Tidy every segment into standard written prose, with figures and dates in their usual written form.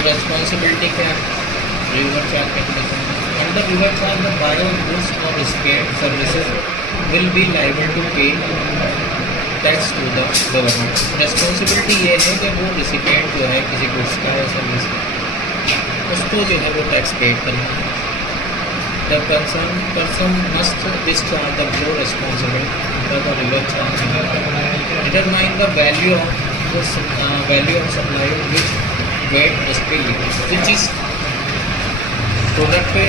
तो रेस्पॉन्सिबिलिटी क्या है, reverse charge mechanism. Under reverse charge the buyer goods और spare services will be liable to pay tax to the government. Responsibility ये है कि वो रिसिपिएंट जो है किसी गुड्स का या सर्विस का, उसको जो है वो टैक्स पे करना है। The concern person must discharge the below responsible under the reverse charge, determine the value of supply which VAT display जिस चीज़ प्रोडक्ट पे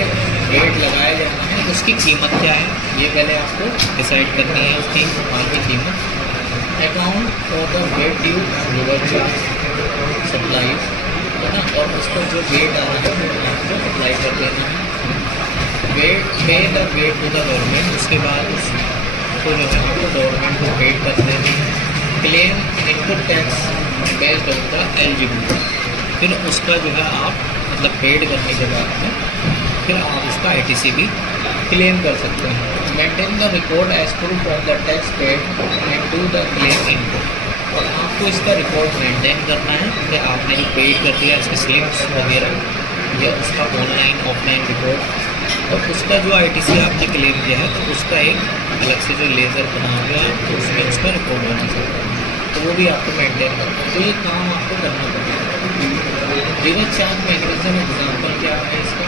रेट लगाया जाना है उसकी कीमत क्या है, ये पहले आपको डिसाइड करनी है, उसकी माल की कीमत। Account for the VAT due reverse charge supply है ना, और उसको जो वेट आ रहा है वो आपको अप्लाई कर देना है। VAT pay the VAT to the government, उसके बाद उसको जो है आपको गवर्नमेंट को पेड कर देना है। Claim input tax based on the eligibility, फिर उसका जो है आप मतलब पेड करने के बाद में फिर आप उसका ITC भी क्लेम कर सकते हैं। Maintain the record as proof of the tax paid and do the claim input, और आपको इसका रिकॉर्ड मेंटेन करना है कि आपने जो पेड कर दिया इसके स्लिप्स वगैरह या उसका ऑनलाइन ऑफलाइन रिकॉर्ड, और उसका जो ITC आपने क्लेम किया है तो उसका एक अलग से जो लेज़र बना हुआ है तो उसमें उसका रिकॉर्ड बना सकता है, तो वो भी आपको मेंटेन करना है। तो ये काम आपको करना पड़ेगा। रिवर चार्ज मैकेनिज्म एग्जाम्पल क्या है इसका,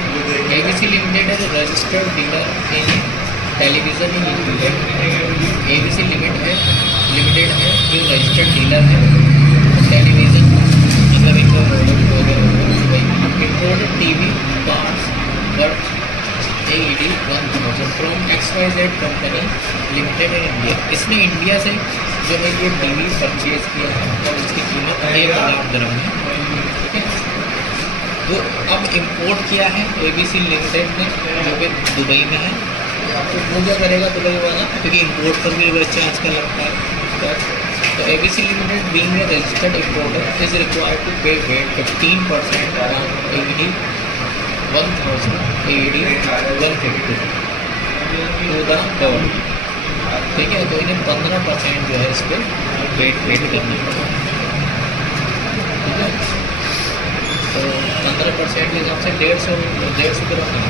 ABC लिमिटेड है जो registered dealer in television in limited, ABC limited है जो रजिस्टर्ड डीलर है टेलीविज़न, मतलब इनका प्रोडक्ट वगैरह imported TV parts worth AED 1000 from XYZ company limited in India. इसने इंडिया से जो है ये TV परचेज किया है और उसकी कीमत 1000 दिरहम है, ठीक है। तो अब इंपोर्ट किया है ABC लिमिटेड ने जो कि दुबई में है, तो वो क्या करेगा दुबई वाला, क्योंकि इंपोर्ट पर भी रिवर चार्ज का लगता है। तो ABC limited being a registered importer is required to pay VAT 15% on AED 1000 AED 150 to the government, ठीक है। तो इन्हें 15% जो है इस पर वेट करनी पड़ेगा, ठीक है। तो 15% के हिसाब से 150 ग्राम है,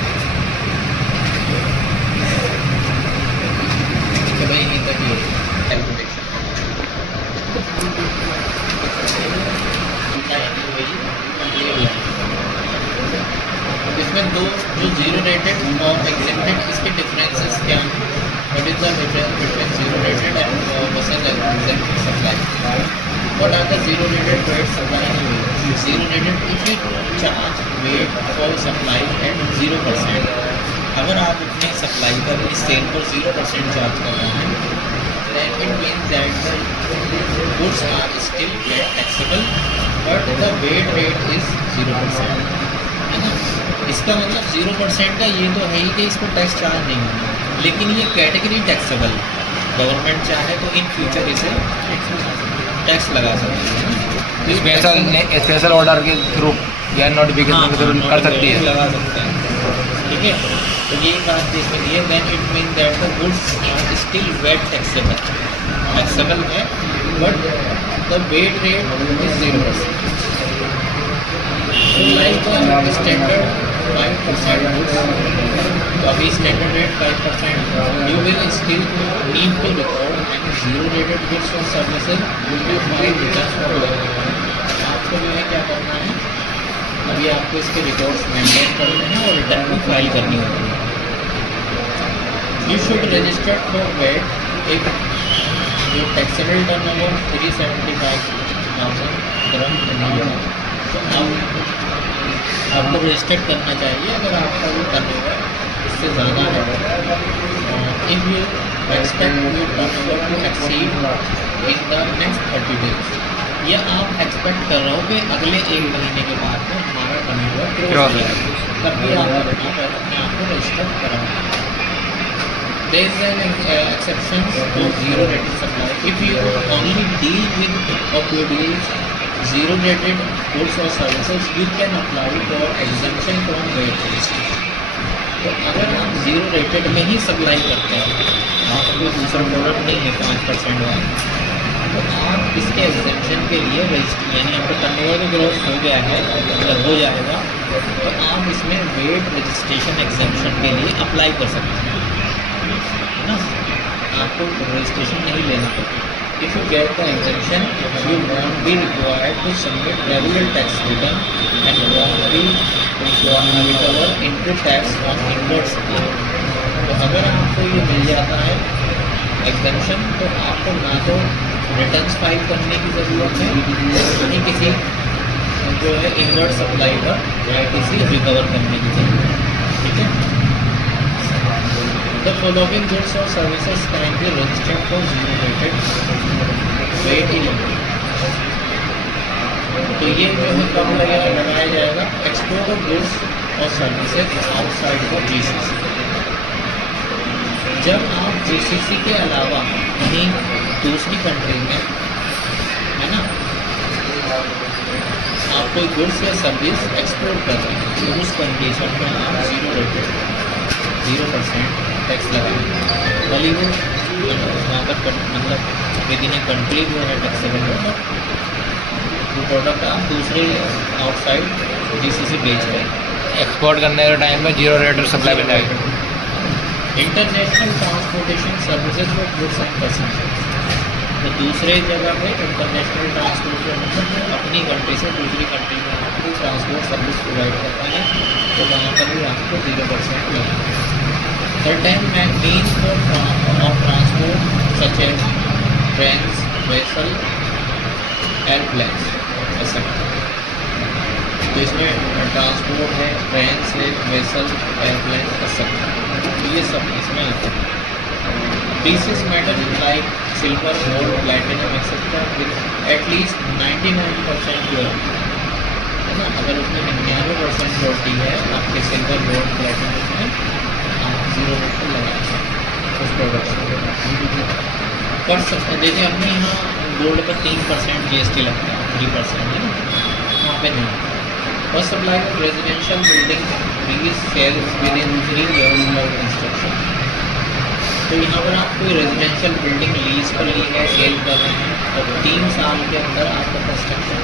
तो भाई यहीं तक ये कैलकुलेशन। इसमें दो जो जीरो रेटेड और एग्जेम्प्टेड, इसके डिफरेंसेस क्या हैं, what is the difference between zero rated and versus exempted supply. What are the zero rated VAT supply? Zero rated if you charge VAT for supply at 0%, अगर आप अपनी supply पर इस cell पर 0% charge कर रहे हैं, then it means that the goods are still VAT taxable but the weight rate is 0%, है ना। इसका मतलब 0% का ये तो है ही कि इसको टैक्स चार्ज नहीं होना, लेकिन ये कैटेगरी टैक्सेबल, गवर्नमेंट चाहे तो इन फ्यूचर इसे टैक्स लगा सकती है, स्पेशल ऑर्डर के थ्रू या नोटिफिकेशन के थ्रू कर सकती है, लगा सकते हैं, ठीक है। तो ये बात देखने लिए then it means that the goods are still VAT taxable है but the weight rate is 0%. So like the standard 5% goods, तो अभी standard rate 5%, you will still need to record and zero rated goods or services will be filed returns for government। आपको जो है क्या करना है, अभी आपको इसके रिकॉर्ड्स मेंटेन करने हैं और रिटर्न भी फाइल करनी होती है। You should register for wait एक जो टैक्सेबल टर्नओवर 375,000 दिरहम नहीं है, तो आपको रजिस्टर करना चाहिए अगर आपका वो टर्नओवर इससे ज़्यादा है। If you expect your turnover to exceed in the next 30 days, या आप एक्सपेक्ट कर रहे हो कि अगले 1 महीने के बाद में हमारा टर्नओवर क्रॉस हो जाए, तब भी आप अपने आप को रजिस्टर कराएं। There is an exception to zero rated supply. If you only deal with or produce zero rated goods or services, you can apply for exemption from VAT registration. तो अगर आप जीरो रेटेड में ही supply करते हैं, आपको कोई दूसरा product नहीं है 5% वाला, तो आप इसके एग्जेम्पशन के लिए रजिस्टर यानी आपका टर्नओवर ग्रोथ हो गया है मतलब हो जाएगा, तो आप इसमें वेट रजिस्ट्रेशन एग्जेम्पशन के लिए अप्लाई कर सकते हैं, है ना। आपको रजिस्ट्रेशन नहीं लेना पड़ेगा। If you get the exemption you won't be required to submit regular tax return and won't be recover input tax on inward supply. तो अगर आपको ये मिल जाता है एग्जेम्पशन तो आपको ना तो रिटर्न्स फाइल करने की ज़रूरत है, नहीं किसी जो है इनवर्ड सप्लाई का किसी रिकवर करने की ज़रूरत है, ठीक है। द फॉलोइंग गुड्स और services can be registered for zero rated wait limit. तो ये जो है कब लगाया जाएगा, एक्सपोर्ट ऑफ गुड्स और सर्विसेज आउटसाइड फॉर जीसीसी। जब आप जीसीसी के अलावा कहीं दूसरी कंट्री में, है ना, आप कोई गुड्स या सर्विस एक्सपोर्ट कर रहे हैं तो उस कंडीशन में आप 0% टैक्स लगाएंगे। भले वो वहाँ पर मतलब विद इन ए कंट्री जो है टैक्सेबल होगा, वो प्रोडक्ट आप दूसरे आउटसाइड जीसीसी बेच रहे हैं। एक्सपोर्ट करने के टाइम में जीरो रेट और सप्लाई मिल जाएगी। International transportation services for goods and passengers, तो दूसरे जगह पे इंटरनेशनल ट्रांसपोर्ट मतलब अपनी कंट्री से दूसरी कंट्री में आपको ट्रांसपोर्ट सर्विस प्रोवाइड करता है, तो वहाँ पर भी आपको 0% लगेगा। Certain means of transport such as trains, vessel, airplanes, ऐसा। तो इसमें ट्रांसपोर्ट है, ट्रेन है, वेसल, एयरप्लेन, ऐसा। तो ये सब इसमें आता है। Precious metal like silver, gold, platinum etcetera with at least 99% purity, है ना। अगर उसमें 99% प्योरिटी है आपके सिल्वर, गोल्ड, प्लैटिनम में, आप 0 रेट पर लगा सकते उस प्रोडक्ट कर सकते। देखिए हमने यहाँ गोल्ड पर 3% GST लगता है, 3% है ना, वहाँ पे नहीं। First supply of residential building lease sales within 3 years of construction. तो यहाँ पर आप कोई रेजिडेंशियल बिल्डिंग लीज पर ली है, सेल कर रहे हैं और 3 साल के अंदर आपका कंस्ट्रक्शन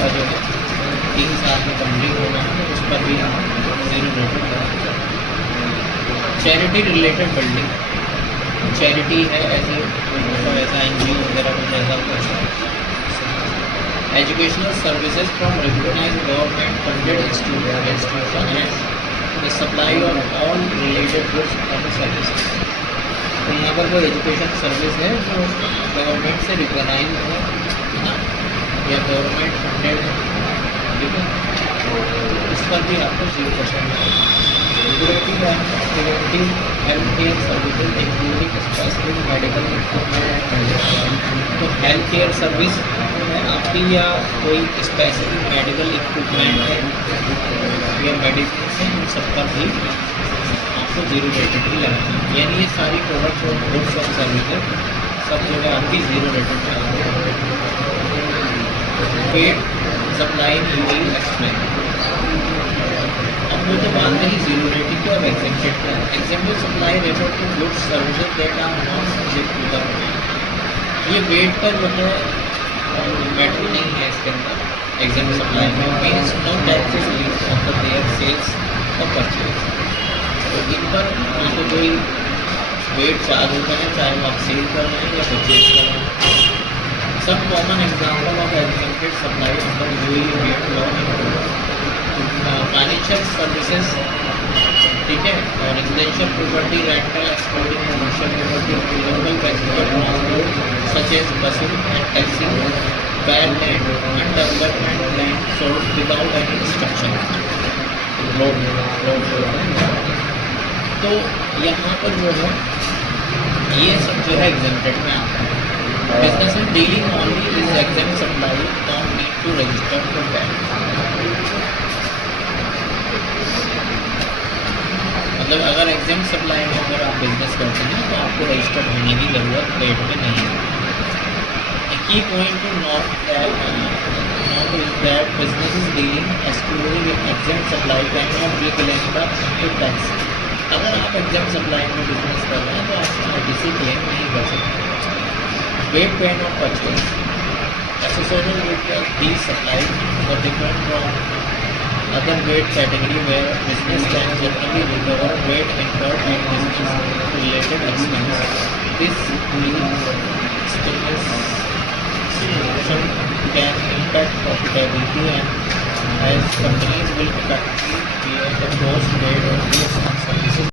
का जो है 3 साल में कंप्लीट होना है, उस पर भी आप 0 रेट करेंगे। चैरिटी रिलेटेड बिल्डिंग, चैरिटी है ऐसे मतलब ऐसा NGO वगैरह कुछ ऐसा कुछ। Educational services from recognized government funded institution and the supply of all related goods and services. तो यहाँ पर कोई एजुकेशन सर्विस है जो गवर्नमेंट से रिकॉग्नाइज है ना, या गवर्नमेंट फंडेड है, ठीक है, इस पर भी आपको 0% preventive health care services including specific medical equipment. तो हेल्थ केयर सर्विस है आपकी या कोई स्पेसिफिक मेडिकल इक्विपमेंट है या मेडिसिन है, उन सब पर भी आपको 0 रेटेड ही लगाना है। यानी ये सारी प्रोडक्ट्स और गुड्स और सर्विसेज सब जो है आपकी 0 रेटेड में पेड सप्लाई यूजली एक्सप्लेन। अब वो तो बाद में ही 0 रेटिंग को अब एग्जेम्प्टेड है। Exempted supply refer to goods services that are not subject to the ये वेट पर जो है मैटर नहीं है इसके अंदर। एग्जेम्प्ट सप्लाई में means no taxes leaves on the their sales और परचेज। तो इन पर आपको कोई वेट चार्ज होता है, चाहे वो आप सेल कर रहे हैं या परचेज कर रहे हैं। सब common example of exempted supply under UAE VAT law financial services, ठीक है, और residential property, rental, exporting, commercial property, local passenger transport such as busing and taxi, bad land and development land sold without any instruction road. तो यहाँ पर जो है ये सब जो है एग्जेम्प्टेड में आता है। Business in dealing only is exempt supply, don't need to register for that. मतलब अगर एग्जेम्प्ट सप्लाई में अगर आप बिजनेस करते हैं तो आपको रजिस्टर्ड होने की ज़रूरत वेट में नहीं है। की point two note is that business is dealing exclusive with exempt supply can not be claim the input tax. अगर आप एग्जेम्प्ट सप्लाई में बिजनेस कर रहे हैं तो आप ITC क्लेम नहीं कर सकते। weight pay not purchase. Associated with these supplies are different from other weight category where business can generally recover weight incurred in business related expense. This stimulation can impact profitability and as companies will effectively bear the cost paid on goods and services